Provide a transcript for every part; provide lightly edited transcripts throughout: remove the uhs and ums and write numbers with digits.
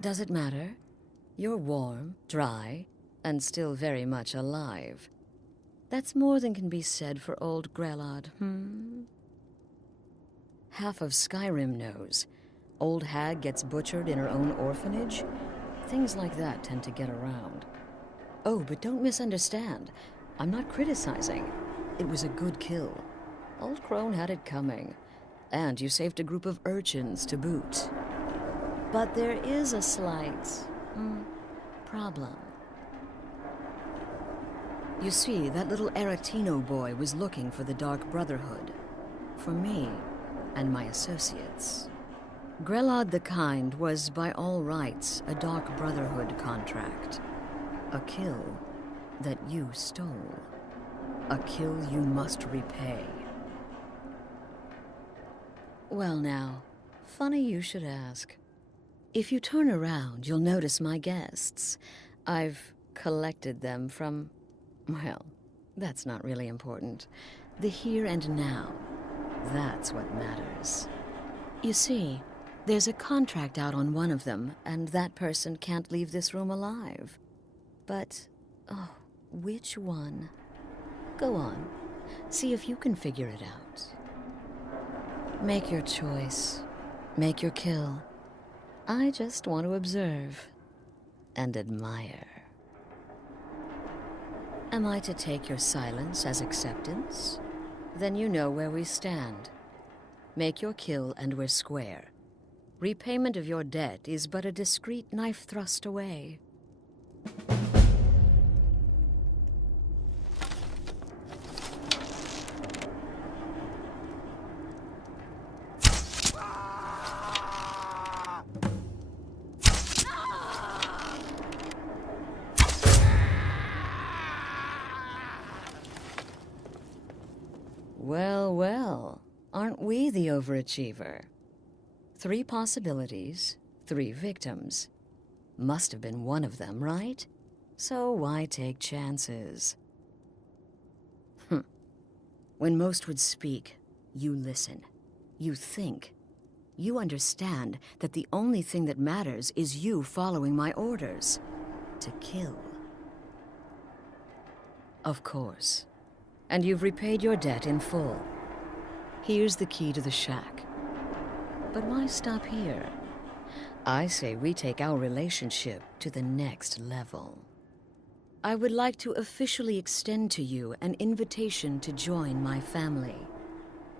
Does it matter? You're warm, dry, and still very much alive. That's more than can be said for old Grelod, Half of Skyrim knows. Old hag gets butchered in her own orphanage. Things like that tend to get around. Oh, but don't misunderstand. I'm not criticizing. It was a good kill. Old Crone had it coming. And you saved a group of urchins to boot. But there is a slight, problem. You see, that little Aretino boy was looking for the Dark Brotherhood. For me and my associates. Grelod the Kind was, by all rights, a Dark Brotherhood contract. A kill that you stole. A kill you must repay. Well now, funny you should ask. If you turn around, you'll notice my guests. I've collected them from, well, that's not really important. The here and now. That's what matters. You see, there's a contract out on one of them, and that person can't leave this room alive. But, oh, which one? Go on, see if you can figure it out. Make your choice. Make your kill. I just want to observe and admire. Am I to take your silence as acceptance? Then you know where we stand. Make your kill and we're square. Repayment of your debt is but a discreet knife thrust away. Well, well, aren't we the overachiever? 3 possibilities, 3 victims. Must have been one of them, right? So why take chances? When most would speak, you listen. You think. You understand that the only thing that matters is you following my orders. To kill. Of course. And you've repaid your debt in full. Here's the key to the shack. But why stop here? I say we take our relationship to the next level. I would like to officially extend to you an invitation to join my family,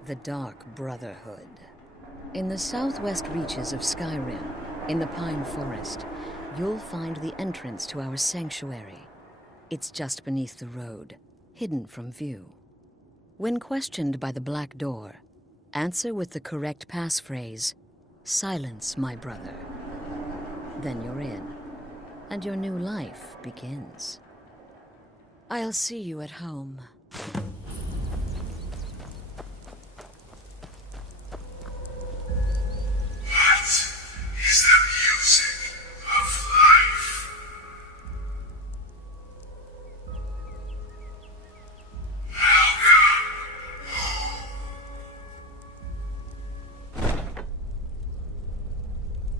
the Dark Brotherhood. In the southwest reaches of Skyrim, in the Pine Forest, you'll find the entrance to our sanctuary. It's just beneath the road, hidden from view. When questioned by the Black Door, answer with the correct passphrase, "Silence, my brother." Then you're in, and your new life begins. I'll see you at home.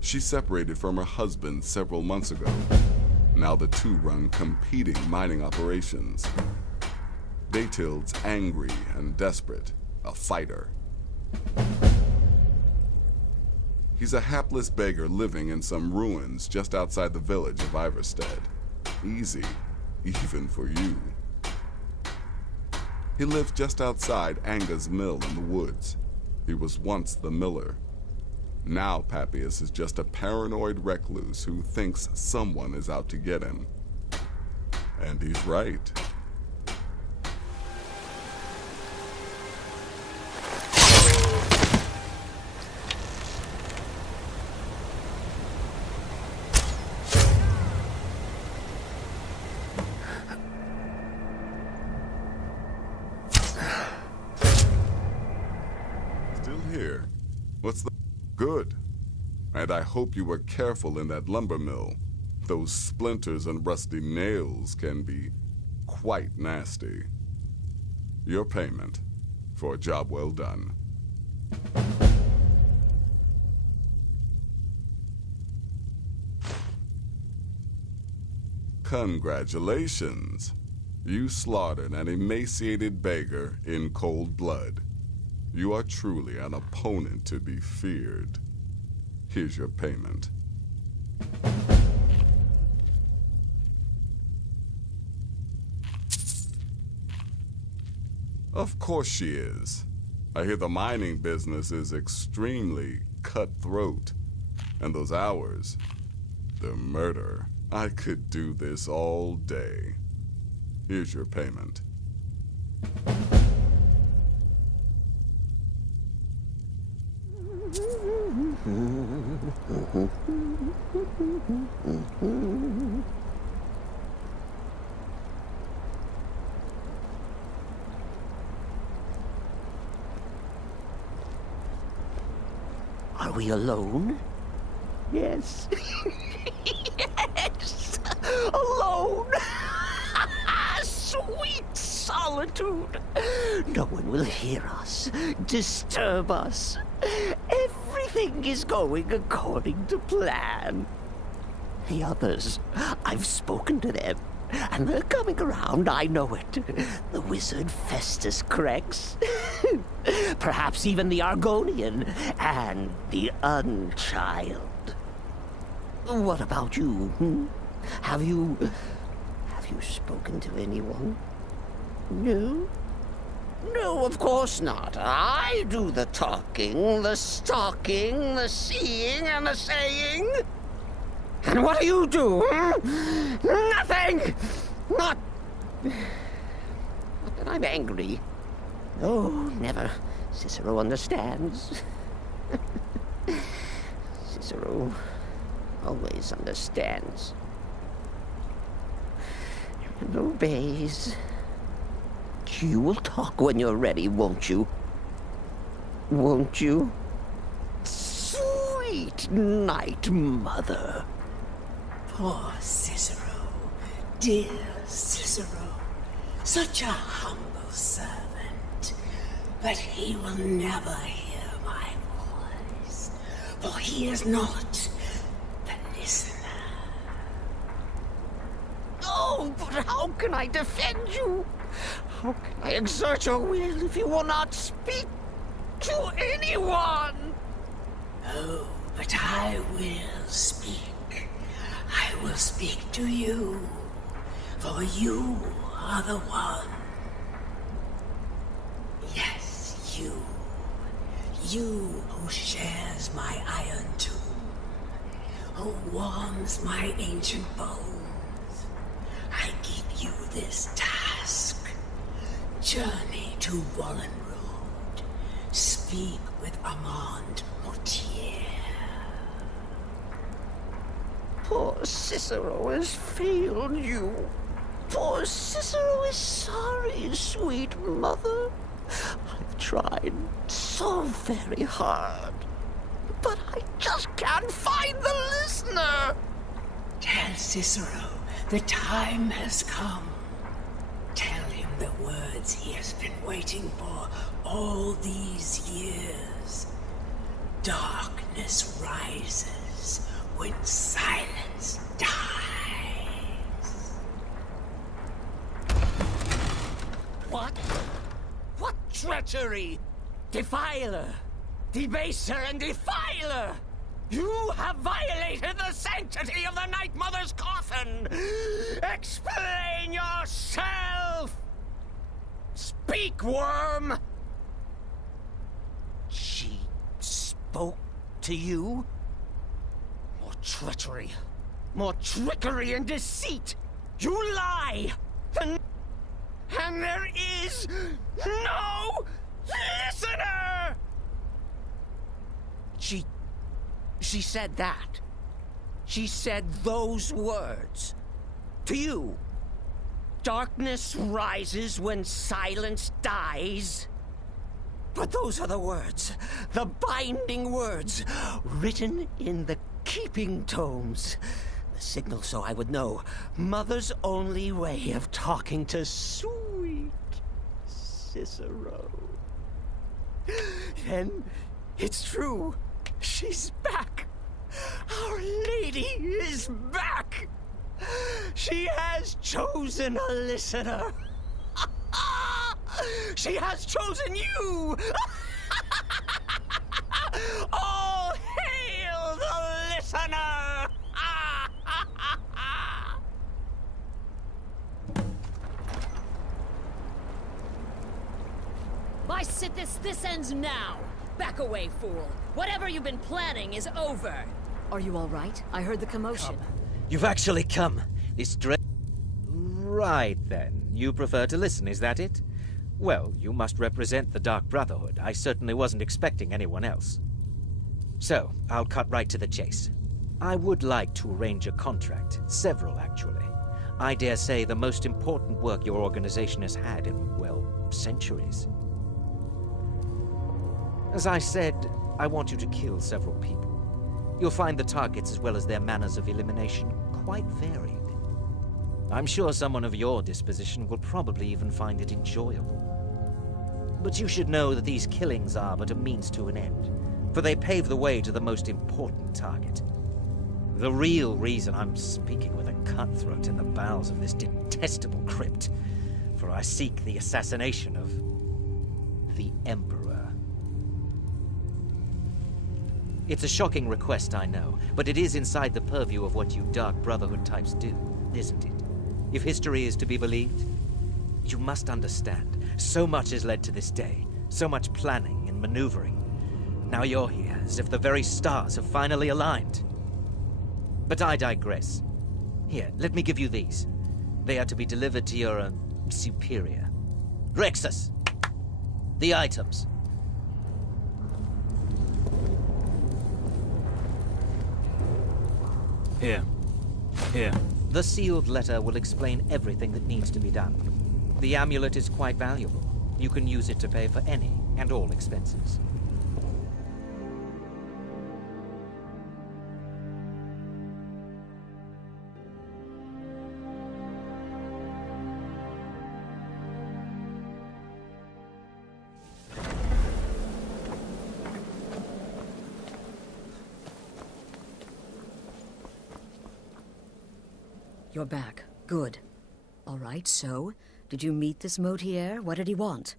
She separated from her husband several months ago. Now the two run competing mining operations. Daytild's angry and desperate, a fighter. He's a hapless beggar living in some ruins just outside the village of Iverstead. Easy, even for you. He lived just outside Anga's mill in the woods. He was once the miller. Now Papias is just a paranoid recluse who thinks someone is out to get him. And he's right. Still here. What's the... Good. And I hope you were careful in that lumber mill. Those splinters and rusty nails can be quite nasty. Your payment for a job well done. Congratulations. You slaughtered an emaciated beggar in cold blood. You are truly an opponent to be feared. Here's your payment. Of course she is. I hear the mining business is extremely cutthroat. And those hours, the murder. I could do this all day. Here's your payment. Are we alone? Yes. Yes! Alone! Sweet solitude! No one will hear us, disturb us. Everything is going according to plan. The others, I've spoken to them, and they're coming around, I know it. The wizard Festus Crex. Perhaps even the Argonian, and the Unchild. What about you? Have you spoken to anyone? No? No, of course not. I do the talking, the stalking, the seeing, and the saying. And what do you do? Nothing! Not that I'm angry. Oh, never. Cicero understands. Cicero always understands. And obeys. You will talk when you're ready, won't you? Won't you? Sweet night, Mother. Poor Cicero, dear Cicero, such a humble servant. But he will never hear my voice, for he is not the listener. Oh, but how can I defend you? How can I exert your will if you will not speak to anyone? Oh, but I will speak. I will speak to you, for you are the one. Yes, you. You who shares my iron tomb, who warms my ancient bones. I give you this task. Journey to Wallen Road. Speak with Armand Mortier. Poor Cicero has failed you. Poor Cicero is sorry, sweet mother. I've tried so very hard, but I just can't find the listener. Tell Cicero the time has come. Tell him the words he has been waiting for all these years. Darkness rises when silence dies. What? What treachery? Defiler! Debaser and defiler! You have violated the sanctity of the Night Mother's coffin! Explain yourself! Speak, worm! She spoke to you? More treachery, more trickery and deceit! You lie! And there is no listener! She said that. She said those words. To you. Darkness rises when silence dies. But those are the words, the binding words, written in the keeping tomes. The signal so I would know. Mother's only way of talking to sweet Cicero. Then it's true. She's back. Our Lady is back. She has chosen a listener. She has chosen you. All hail the listener. By Sithis, this ends now! Back away, fool! Whatever you've been planning is over! Are you all right? I heard the commotion. You've actually come. This Right then. You prefer to listen, is that it? Well, you must represent the Dark Brotherhood. I certainly wasn't expecting anyone else. So, I'll cut right to the chase. I would like to arrange a contract. Several, actually. I dare say the most important work your organization has had in, well, centuries. As I said, I want you to kill several people. You'll find the targets as well as their manners of elimination quite varied. I'm sure someone of your disposition will probably even find it enjoyable. But you should know that these killings are but a means to an end, for they pave the way to the most important target. The real reason I'm speaking with a cutthroat in the bowels of this detestable crypt, for I seek the assassination of the Emperor. It's a shocking request, I know, but it is inside the purview of what you Dark Brotherhood types do, isn't it? If history is to be believed, you must understand, so much has led to this day, so much planning and maneuvering. Now you're here, as if the very stars have finally aligned. But I digress. Here, let me give you these. They are to be delivered to your, superior. Rexus! The items. Here. The sealed letter will explain everything that needs to be done. The amulet is quite valuable. You can use it to pay for any and all expenses. You're back. Good. All right, so, did you meet this Motier? What did he want?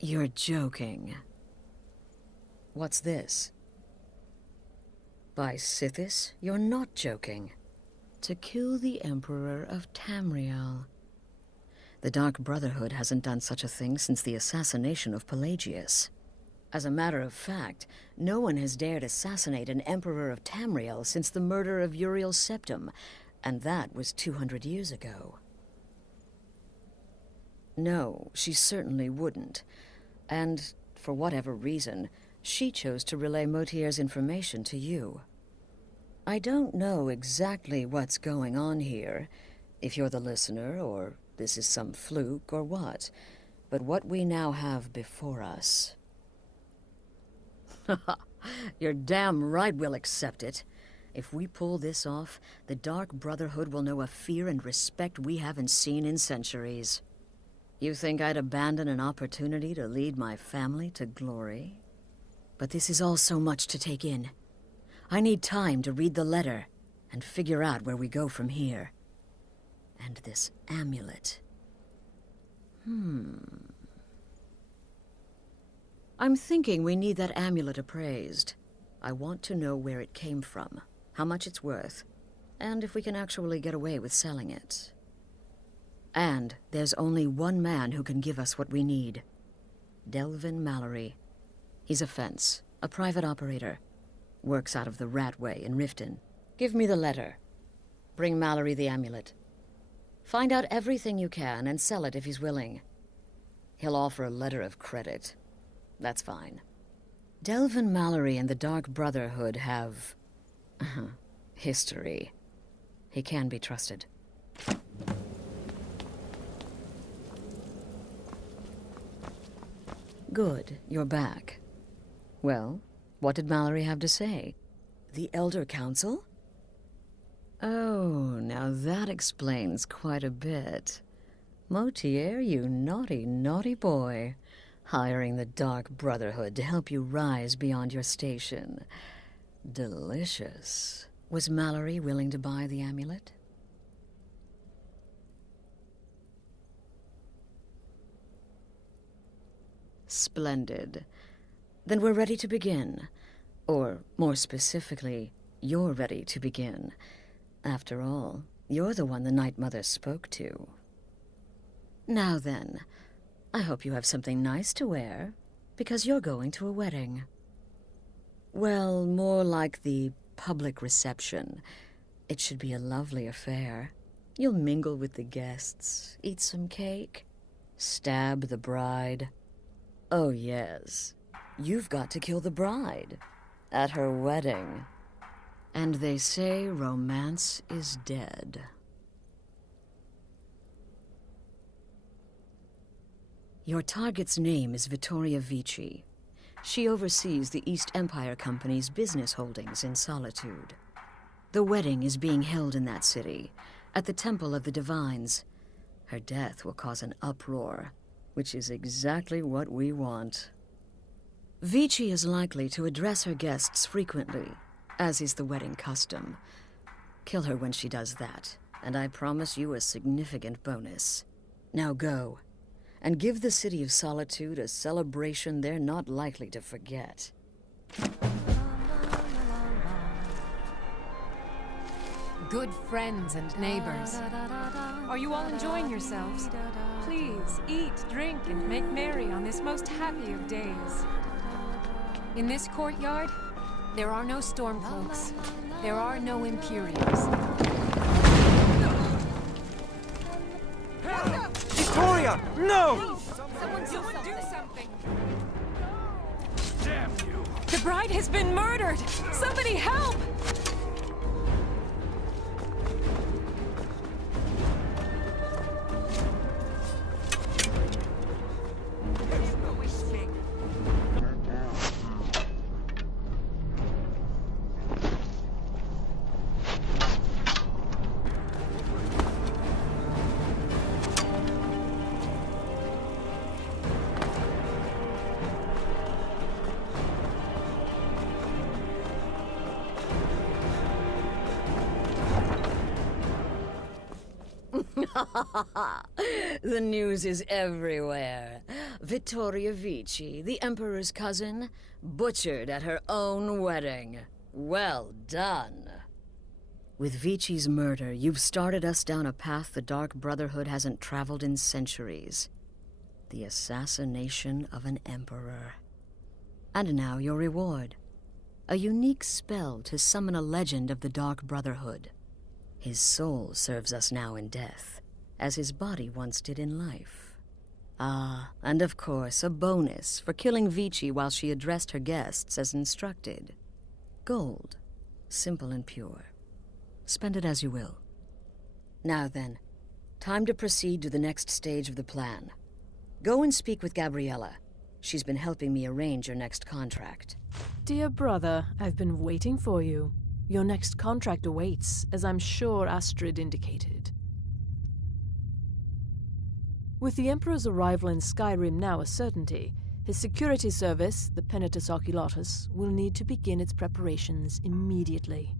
You're joking. What's this? By Sithis, you're not joking. To kill the Emperor of Tamriel. The Dark Brotherhood hasn't done such a thing since the assassination of Pelagius. As a matter of fact, no one has dared assassinate an Emperor of Tamriel since the murder of Uriel Septim, and that was 200 years ago. No, she certainly wouldn't. And, for whatever reason, she chose to relay Motier's information to you. I don't know exactly what's going on here, if you're the listener, or this is some fluke, or what. But what we now have before us... You're damn right we'll accept it. If we pull this off, the Dark Brotherhood will know a fear and respect we haven't seen in centuries. You think I'd abandon an opportunity to lead my family to glory? But this is all so much to take in. I need time to read the letter and figure out where we go from here. And this amulet. I'm thinking we need that amulet appraised. I want to know where it came from, how much it's worth, and if we can actually get away with selling it. And there's only one man who can give us what we need. Delvin Mallory. He's a fence, a private operator. Works out of the Ratway in Riften. Give me the letter. Bring Mallory the amulet. Find out everything you can and sell it if he's willing. He'll offer a letter of credit. That's fine. Delvin Mallory and the Dark Brotherhood have... history. He can be trusted. Good, you're back. Well, what did Mallory have to say? The Elder Council? Oh, now that explains quite a bit. Motier, you naughty, naughty boy. Hiring the Dark Brotherhood to help you rise beyond your station. Delicious. Was Mallory willing to buy the amulet? Splendid. Then we're ready to begin. Or, more specifically, you're ready to begin. After all, you're the one the Night Mother spoke to. Now then, I hope you have something nice to wear, because you're going to a wedding. Well, more like the public reception. It should be a lovely affair. You'll mingle with the guests, eat some cake, stab the bride. Oh yes, you've got to kill the bride at her wedding. And they say romance is dead. Your target's name is Vittoria Vici. She oversees the East Empire Company's business holdings in Solitude. The wedding is being held in that city, at the Temple of the Divines. Her death will cause an uproar, which is exactly what we want. Vici is likely to address her guests frequently, as is the wedding custom. Kill her when she does that, and I promise you a significant bonus. Now go, and give the City of Solitude a celebration they're not likely to forget. Good friends and neighbors. Are you all enjoying yourselves? Please, eat, drink, and make merry on this most happy of days. In this courtyard, there are no stormcloaks. There are no Imperials. Victoria! No! Someone do something! Damn you! The bride has been murdered! Somebody help! The news is everywhere. Vittoria Vici, the Emperor's cousin, butchered at her own wedding. Well done. With Vici's murder, you've started us down a path the Dark Brotherhood hasn't traveled in centuries. The assassination of an Emperor. And now your reward. A unique spell to summon a legend of the Dark Brotherhood. His soul serves us now in death, as his body once did in life. Ah, and of course, a bonus for killing Vici while she addressed her guests as instructed. Gold, simple and pure. Spend it as you will. Now then, time to proceed to the next stage of the plan. Go and speak with Gabriella. She's been helping me arrange your next contract. Dear brother, I've been waiting for you. Your next contract awaits, as I'm sure Astrid indicated. With the Emperor's arrival in Skyrim now a certainty, his security service, the Penitus Oculatus, will need to begin its preparations immediately.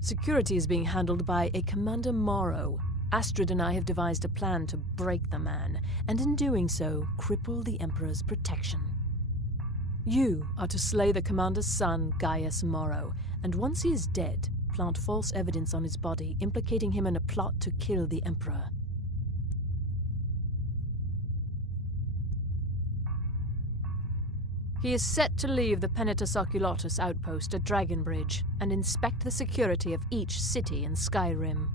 Security is being handled by a Commander Morrow. Astrid and I have devised a plan to break the man, and in doing so, cripple the Emperor's protection. You are to slay the Commander's son, Gaius Morrow, and once he is dead, plant false evidence on his body, implicating him in a plot to kill the Emperor. He is set to leave the Penitus Oculatus outpost at Dragonbridge and inspect the security of each city in Skyrim.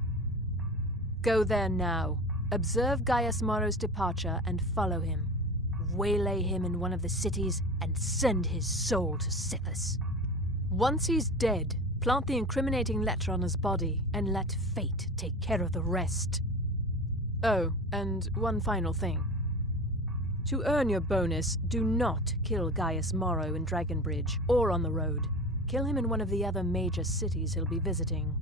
Go there now, observe Gaius Morrow's departure and follow him. Waylay him in one of the cities and send his soul to Sithis. Once he's dead, plant the incriminating letter on his body and let fate take care of the rest. Oh, and one final thing. To earn your bonus, do not kill Gaius Morrow in Dragonbridge or on the road. Kill him in one of the other major cities he'll be visiting.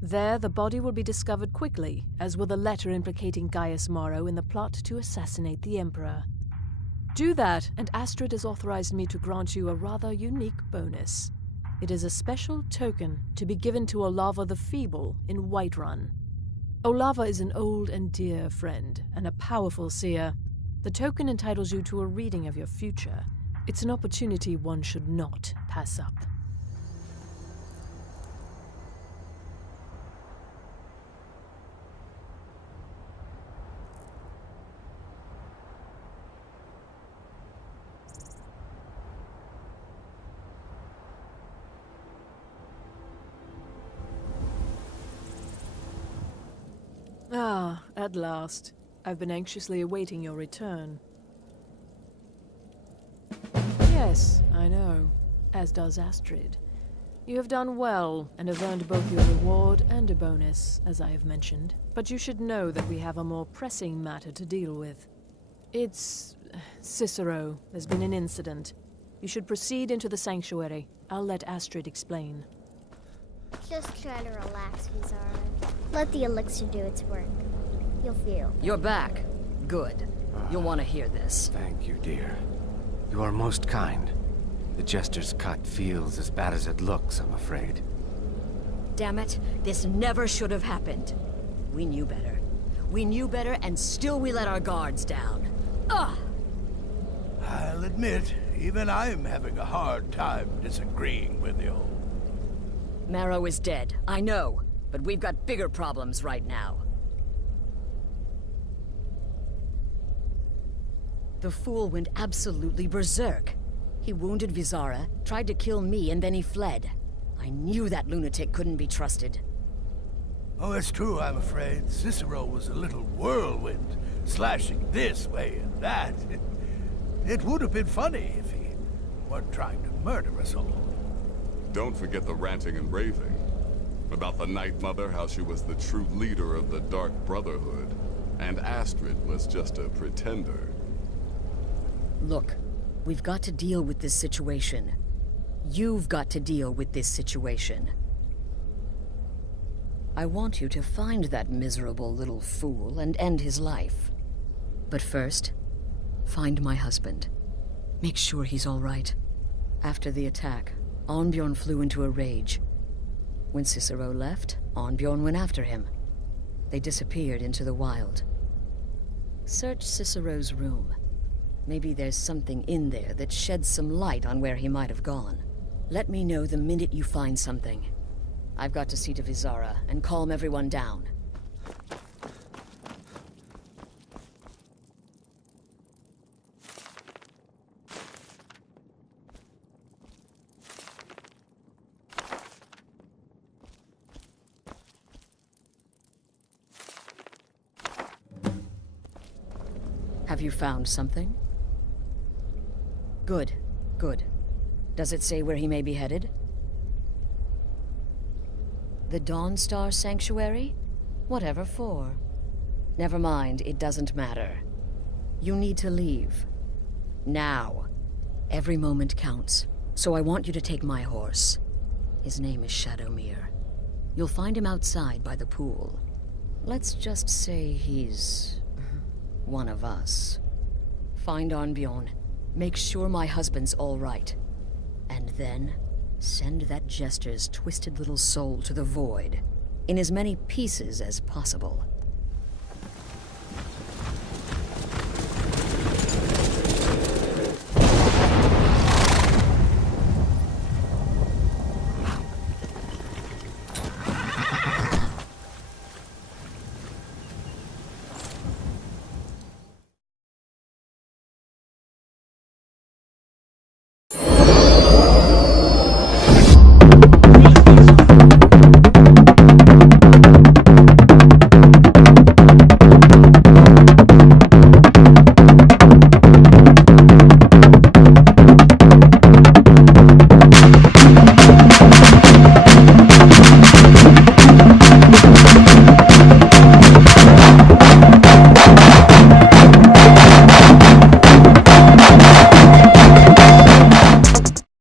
There, the body will be discovered quickly, as will the letter implicating Gaius Morrow in the plot to assassinate the Emperor. Do that, and Astrid has authorized me to grant you a rather unique bonus. It is a special token to be given to Olava the Feeble in Whiterun. Olava is an old and dear friend, and a powerful seer. The token entitles you to a reading of your future. It's an opportunity one should not pass up. Ah, at last. I've been anxiously awaiting your return. Yes, I know. As does Astrid. You have done well, and have earned both your reward and a bonus, as I have mentioned. But you should know that we have a more pressing matter to deal with. It's... Cicero. There's been an incident. You should proceed into the sanctuary. I'll let Astrid explain. Just try to relax, Vizara. Let the elixir do its work. You'll feel. You're back. Good. You'll want to hear this. Thank you, dear. You are most kind. The Jester's cut feels as bad as it looks, I'm afraid. Damn it, this never should have happened. We knew better. We knew better, and still we let our guards down. Ugh! I'll admit, even I'm having a hard time disagreeing with you. Marrow is dead, I know. But we've got bigger problems right now. The fool went absolutely berserk. He wounded Vizara, tried to kill me, and then he fled. I knew that lunatic couldn't be trusted. Oh, it's true, I'm afraid. Cicero was a little whirlwind, slashing this way and that. It would have been funny if he weren't trying to murder us all. Don't forget the ranting and raving. About the Night Mother, how she was the true leader of the Dark Brotherhood, and Astrid was just a pretender. Look, we've got to deal with this situation. You've got to deal with this situation. I want you to find that miserable little fool and end his life. But first, find my husband. Make sure he's all right. After the attack, Arnbjorn flew into a rage. When Cicero left, Arnbjorn went after him. They disappeared into the wild. Search Cicero's room. Maybe there's something in there that sheds some light on where he might have gone. Let me know the minute you find something. I've got to see to Vizara and calm everyone down. Have you found something? Good, good. Does it say where he may be headed? The Dawnstar Sanctuary? Whatever for. Never mind, it doesn't matter. You need to leave. Now. Every moment counts, so I want you to take my horse. His name is Shadowmere. You'll find him outside by the pool. Let's just say he's... one of us. Find Arnbjorn. Make sure my husband's all right. And then, send that Jester's twisted little soul to the void, in as many pieces as possible.